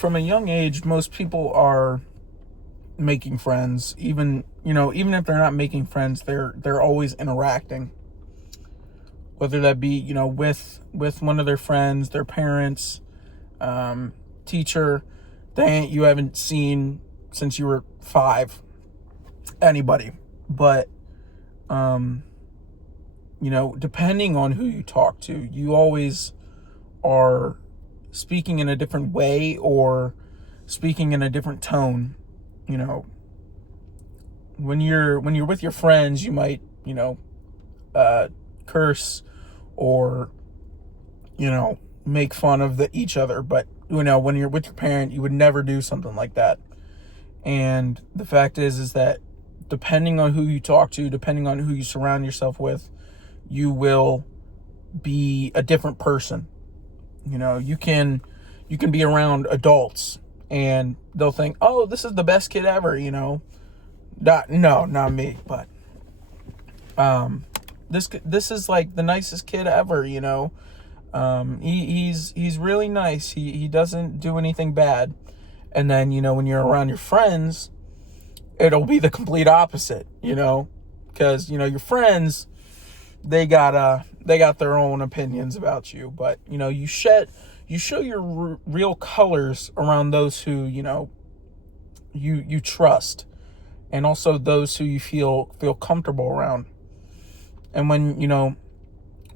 from a young age, most people are making friends. Even if they're not making friends, they're always interacting. Whether that be, with one of their friends, their parents, teacher, the aunt you haven't seen since you were 5, anybody. But, depending on who you talk to, you always are speaking in a different way or speaking in a different tone. You know, when you're with your friends, you might, curse or, make fun of each other. But, when you're with your parent, you would never do something like that. And the fact is that depending on who you talk to, depending on who you surround yourself with, you will be a different person. You can be around adults and they'll think, oh, this is the best kid ever, not me, but this is like the nicest kid ever. He's really nice. He doesn't do anything bad. And then, when you're around your friends, it'll be the complete opposite, because, your friends, they got their own opinions about you, but, you show your real colors around those who, you trust, and also those who you feel comfortable around. And when,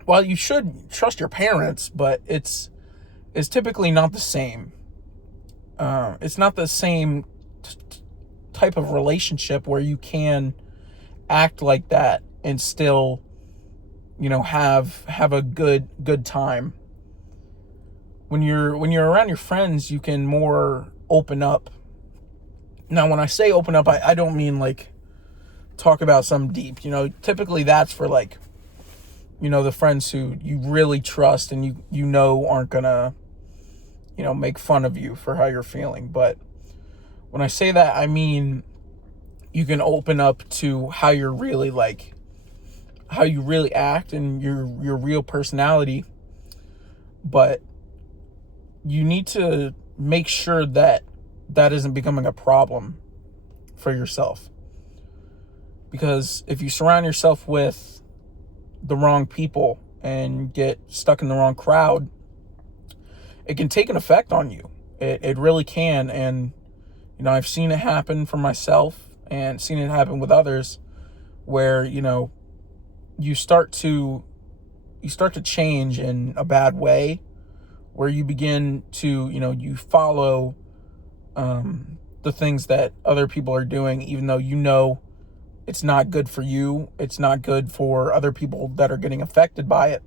while you should trust your parents, but it's typically not the same. It's not the same type of relationship where you can act like that and still, have a good time. When you're around your friends, you can more open up. Now, when I say open up, I don't mean like talk about some deep, typically that's for like, the friends who you really trust and aren't gonna, make fun of you for how you're feeling. But when I say that, I mean you can open up to how you're really like, how you really act and your real personality. But you need to make sure that isn't becoming a problem for yourself. Because if you surround yourself with the wrong people and get stuck in the wrong crowd, it can take an effect on you. It really can. And, I've seen it happen for myself and seen it happen with others where, you start to change in a bad way, where you begin to, you follow the things that other people are doing, even though it's not good for you. It's not good for other people that are getting affected by it.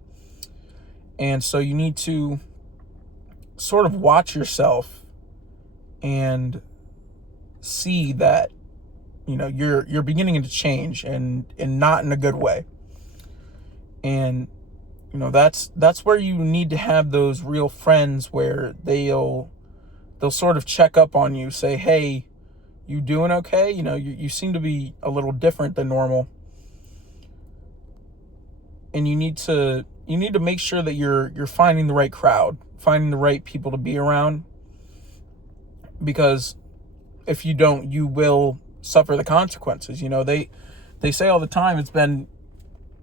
And so you need to sort of watch yourself and see that, you're beginning to change and not in a good way. And, that's where you need to have those real friends where they'll sort of check up on you, say, hey, you doing okay? You seem to be a little different than normal. And you need to make sure that you're finding the right crowd, finding the right people to be around. Because if you don't, you will suffer the consequences. They say all the time, it's been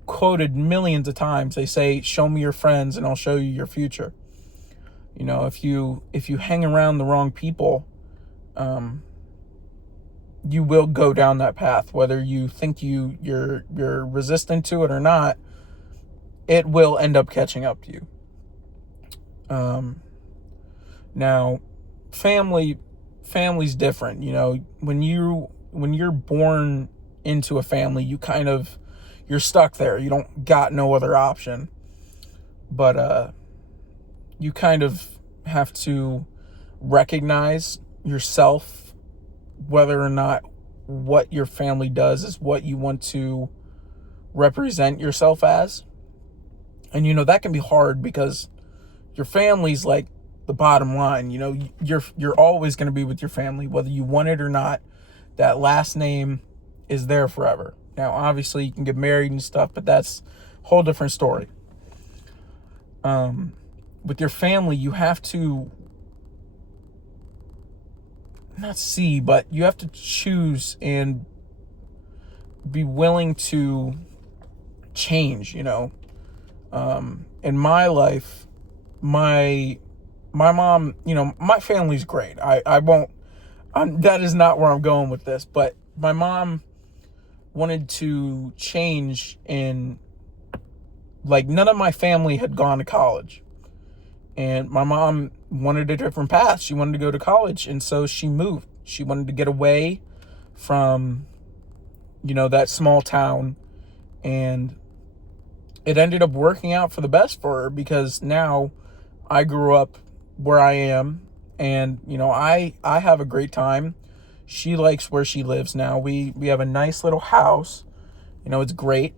quoted millions of times. They say, show me your friends and I'll show you your future. If you hang around the wrong people, you will go down that path, whether you think you're resistant to it or not. It will end up catching up to you. Now, family's different. When you're born into a family, you're stuck there. You don't got no other option. But you kind of have to recognize yourself, whether or not what your family does is what you want to represent yourself as. And that can be hard because your family's like the bottom line. You're always going to be with your family, whether you want it or not. That last name is there forever. Now, obviously, you can get married and stuff, but that's a whole different story. With your family, you have to not see, but you have to choose and be willing to change, in my life, my mom, my family's great. I won't, that is not where I'm going with this, but my mom wanted to change, and like none of my family had gone to college, and my mom wanted a different path. She wanted to go to college, and so she moved. She wanted to get away from, that small town, and it ended up working out for the best for her, because now I grew up where I am, and I have a great time. She likes where she lives now. We have a nice little house. It's great.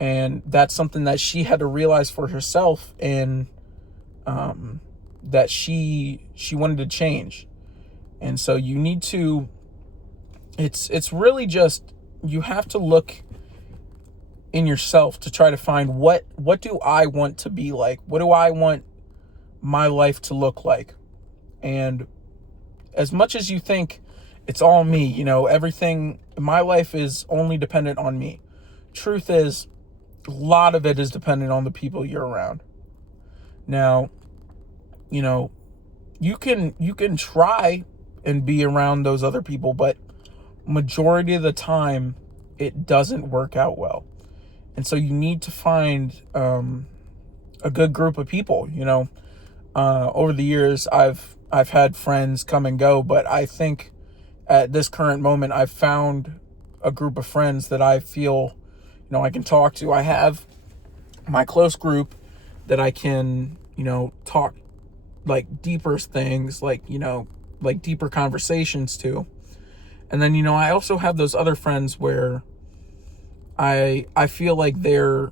And that's something that she had to realize for herself, and that she wanted to change. And so you need to, it's really just, you have to look in yourself to try to find what do I want to be like? What do I want my life to look like? And as much as you think it's all me, everything, my life is only dependent on me. Truth is, a lot of it is dependent on the people you're around. Now, you can try and be around those other people, but majority of the time it doesn't work out well. And so you need to find a good group of people. Over the years, I've had friends come and go, but I think at this current moment, I've found a group of friends that I feel, I can talk to. I have my close group that I can, talk like deeper things, like deeper conversations to. And then, I also have those other friends where I feel like they're,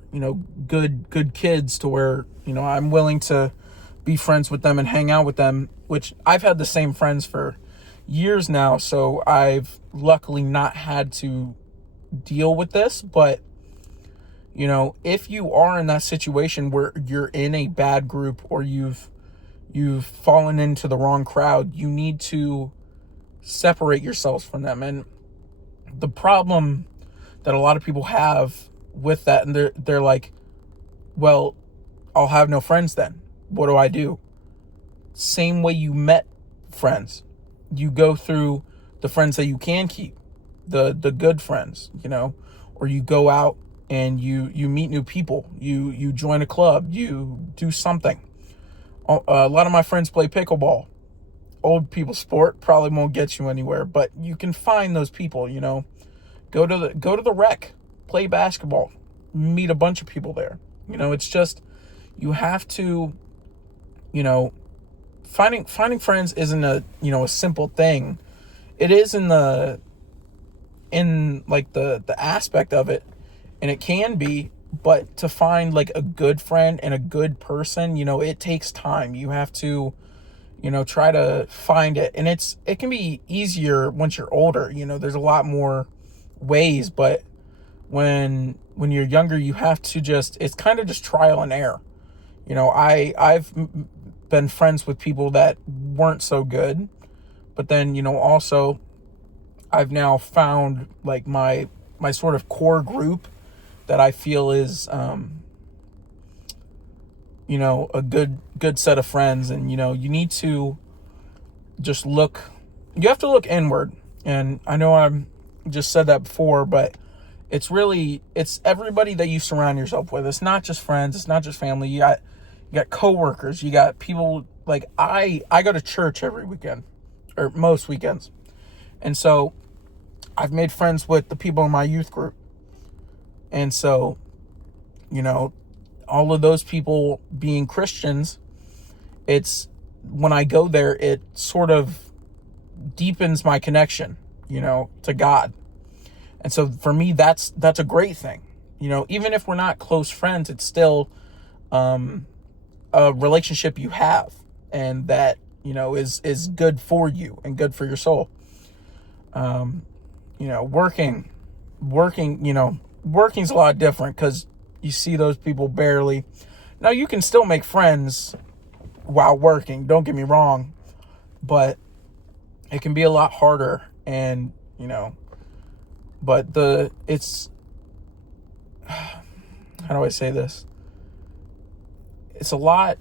good kids, to where, I'm willing to be friends with them and hang out with them, which I've had the same friends for years now. So I've luckily not had to deal with this. But, if you are in that situation where you're in a bad group, or you've fallen into the wrong crowd, you need to separate yourselves from them. And the problem that a lot of people have with that, and they're like, well, I'll have no friends then. What do I do? Same way you met friends. You go through the friends that you can keep, the good friends, or you go out and you meet new people. You join a club, you do something. A lot of my friends play pickleball. Old people sport, probably won't get you anywhere, but you can find those people, Go to the rec, play basketball, meet a bunch of people there. It's just, you have to, finding friends isn't a simple thing. It is in the aspect of it, and it can be, but to find like a good friend and a good person, it takes time. You have to, try to find it, and it can be easier once you're older. There's a lot more ways, but when you're younger, you have to it's kind of just trial and error. I've been friends with people that weren't so good, but then also I've now found like my sort of core group that I feel is a good set of friends. And you need to just you have to look inward. And I know I'm just said that before, but it's everybody that you surround yourself with. It's not just friends, it's not just family. You got coworkers, you got people. Like I go to church every weekend, or most weekends, and so I've made friends with the people in my youth group. And so all of those people being Christians, it's, when I go there, it sort of deepens my connection, to God. And so for me, that's a great thing. Even if we're not close friends, it's still a relationship you have, and that, is good for you and good for your soul. Working's a lot different, because you see those people barely. Now, you can still make friends while working, don't get me wrong, but it can be a lot harder, and but how do I say this? It's a lot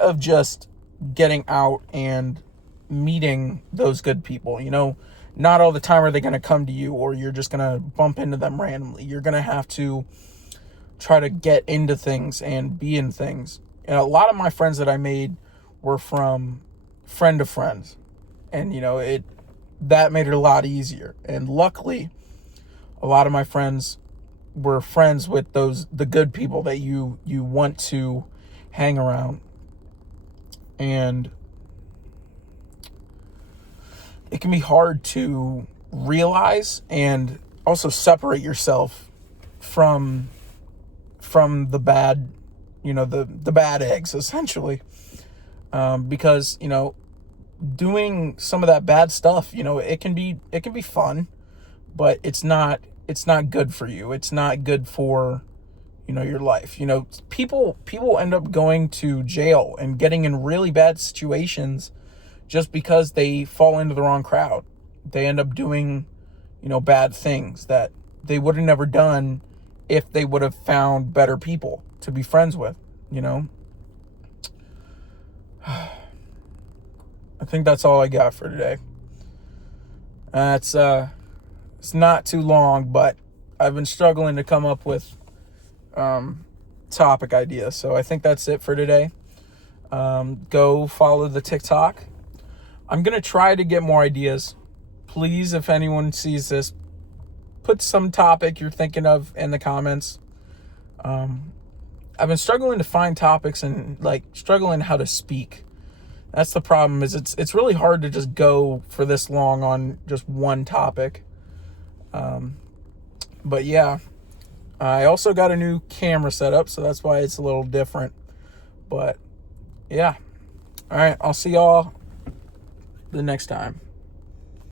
of just getting out and meeting those good people. Not all the time are they going to come to you, or you're just going to bump into them randomly. You're going to have to try to get into things and be in things. And a lot of my friends that I made were from friend to friends, and that made it a lot easier. And luckily, a lot of my friends were friends with the good people that you want to hang around. And it can be hard to realize and also separate yourself from the bad, the bad eggs, essentially. Because, doing some of that bad stuff, it can be fun, but it's not good for you. It's not good for, your life. People end up going to jail and getting in really bad situations just because they fall into the wrong crowd. They end up doing, bad things that they would have never done if they would have found better people to be friends with, I think that's all I got for today. It's not too long, but I've been struggling to come up with topic ideas. So I think that's it for today. Go follow the TikTok. I'm going to try to get more ideas. Please, if anyone sees this, put some topic you're thinking of in the comments. I've been struggling to find topics and struggling how to speak. That's the problem, is it's really hard to just go for this long on just one topic. But yeah, I also got a new camera set up, so that's why it's a little different. But yeah. All right, I'll see y'all the next time.